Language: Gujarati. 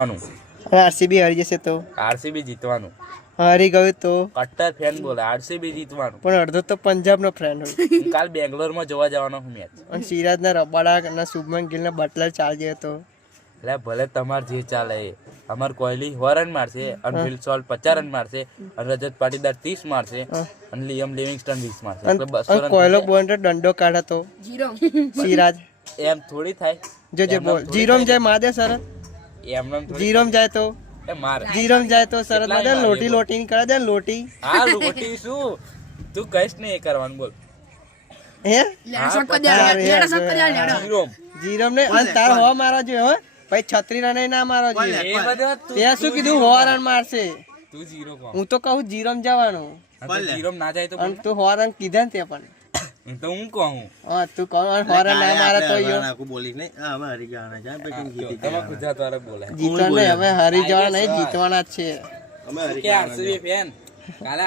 આરસીબી હારી જશે તો આરસીબી જીતવાનું. હારી ગયું તો કટ્ટર ફેન બોલે આરસીબી જીતવાનું. પણ અડધો તો પંજાબનો ફ્રેન્ડ હોય. હું કાલ બેંગ્લોરમાં જોવા જવાનો હું મેચ. અને સિરાજના રબાડા અને શુભમન ગિલના બટલર ચાલજે તો એટલે ભલે તમારે જે ચાલે એ. અમાર કોહલી 100 રન મારશે, અને ફિલ સોલ્ટ 50 રન મારશે, અને રજત પાટીદાર 30 મારશે, અને લિયમ લિવિંગસ્ટન 20 મારશે. એટલે 200 રન. કોયલો બોન્ડર દંડો કાઢે તો સિરાજ એમ થોડી થાય. જો બોલ જીરોમ જાય માદે સરત એમને જીરોમ જાય તો માર જીરોમ જાય તો સરત માદે લોટી લોટી ની કરે દે લોટી. હા લોટી શું તું કઈશ ને એ કરવાનું બોલ. હે જીરોમ જીરોમ ને અને તાર હો મારા જોઈએ હો ભાઈ 36 રન ના મારો જોઈએ. એ બધું ત્યાં શું કીધું 100 રન મારશે. તું જીરો કહો. હું તો કહું જીરોમ જવાનું. જીરોમ ના જાય તો અને તું 100 રન કીધા ને તે પણ તો હું કહું. હા તું કોણ 100 રન ના મારે તો તમે ગુજરાત વાળા બોલે જીતવાના હવે હારી જવાના નહીં જીતવાના જ છે. કે આરસીબી ફેન કાલે